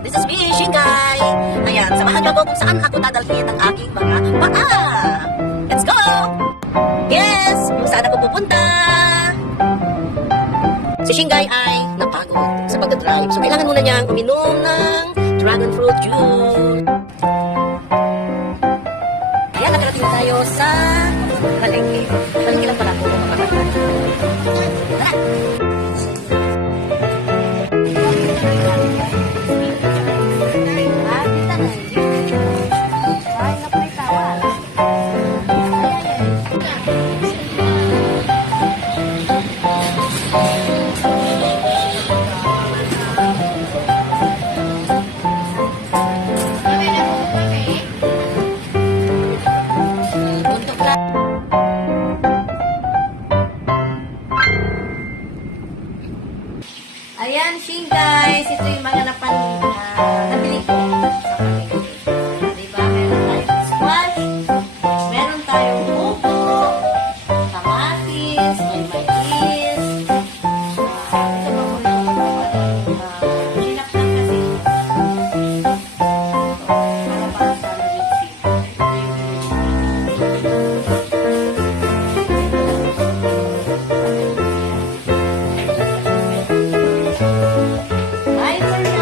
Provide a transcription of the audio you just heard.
This is me, Shinkai. Ayan, samahan niyo ako kung saan ako dadalhin ang aking mga paa. Let's go! Yes! Kung saan ako pupunta. Si Shinkai ay napagod sa pagdadrive. So, kailangan muna niyang uminom ng dragon fruit juice. Ayan, nakarating tayo sa palengke. Palengke lang pala ako. Tara! Ayan, Shinkai, ito yung mga nabili ko sa palengke. Diba? Meron tayong squash, meron tayong upo,